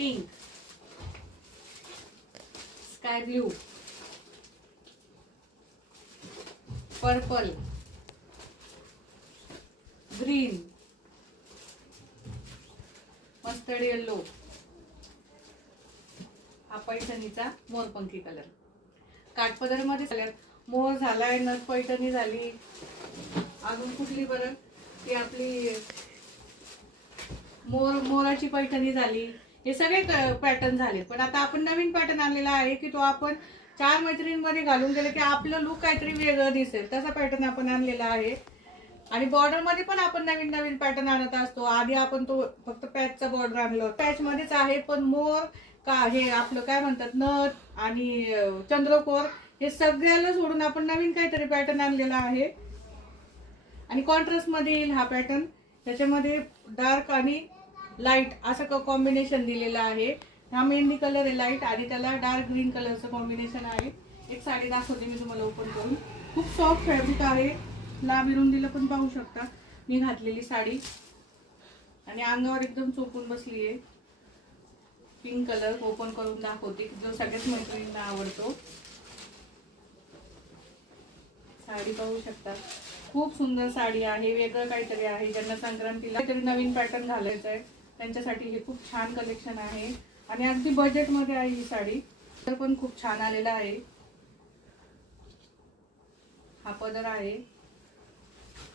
Pink, sky blue, purple, green, mustard yellow, हा पैठणीचा मोरपंखी colour. काठपदर मध्ये झाल्यात मोर झालाय, नथ पैठणी झाली, अजून कुठली बरं ती आपली मोराची पैठणी झाली. हे सगळे पॅटर्न झाले. पण आता आपण नवीन पॅटर्न आणलेला आहे की तो आपण 4 मैत्रिणींमध्ये घालून गेले की आपलं लुक काहीतरी वेगळं दिसेल, तसा पॅटर्न आपण आणलेला आहे. आणि बॉर्डर मध्ये पण आपण नवीन नवीन पॅटर्न आणत असतो. आधी आपण तो फक्त पॅचचा बॉर्डर आणलो, पॅच मध्येच आहे, पण मोर का हे आपलं काय म्हणतात नथ आणि चंद्रकोर हे सगळ्याला सोडून आपण नवीन काहीतरी पॅटर्न आणलेला आहे. आणि कॉन्ट्रास्ट मध्ये येईल हा पॅटर्न. त्याच्यामध्ये डार्क आणि लाईट असं कॉम्बिनेशन दिलेलं आहे. हा मेहंदी कलर आहे लाईट आणि त्याला डार्क ग्रीन कलरचं कॉम्बिनेशन आहे. एक साडी दाखवते मी तुम्हाला ओपन करून. खूप सॉफ्ट फॅब्रिक आहे. लांब रुंदीला पण पाहू शकता मी घातलेली साडी आणि अंगावर एकदम चोपून बसली आहे. पिंक कलर ओपन करून दाखवते जो सगळ्याच मैत्रिणींना आवडतो. साडी पाहू शकता, खूप सुंदर साडी आहे. वेगळं काहीतरी आहे. ज्यांना संक्रांतीला काहीतरी नवीन पॅटर्न घालायचं आहे त्यांच्यासाठी हे खूप छान कलेक्शन आहे. आणि अगदी बजेट मध्ये आहे ही साडी. तर पण खूप छान आलेला आहे. हा पदर आहे.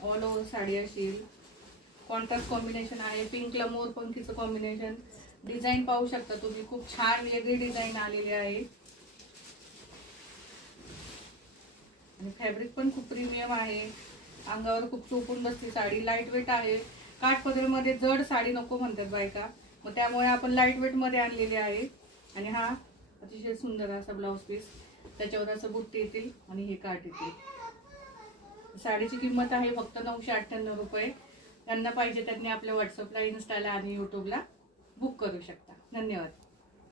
ऑल ओव्हर साडी अशी कॉन्ट्रास्ट कॉम्बिनेशन आहे. पिंकला मोरपंखीचं कॉम्बिनेशन. डिझाईन पाहू शकता तुम्ही, खूप छान वेगळी डिझाईन आलेली आहे. आणि फॅब्रिक पण खूप प्रीमियम आहे. अंगावर खूप चोपून बसते साडी. लाईट वेट आहे. काठपदर मध्ये जड साडी नको म्हणतात बायका, मग त्यामुळे आपण लाईट वेट मध्ये आणलेली आहे. आणि हा अतिशय सुंदर असा ब्लाउज पीस, त्याच्यावर असं बुट्टी येतील आणि हे काठ येतील. साडीची किंमत आहे फक्त 998 रुपये. त्यांना पाहिजे त्यांनी आपल्या व्हॉट्सअपला, इन्स्टाला आणि यूट्यूबला बुक करू शकता. धन्यवाद.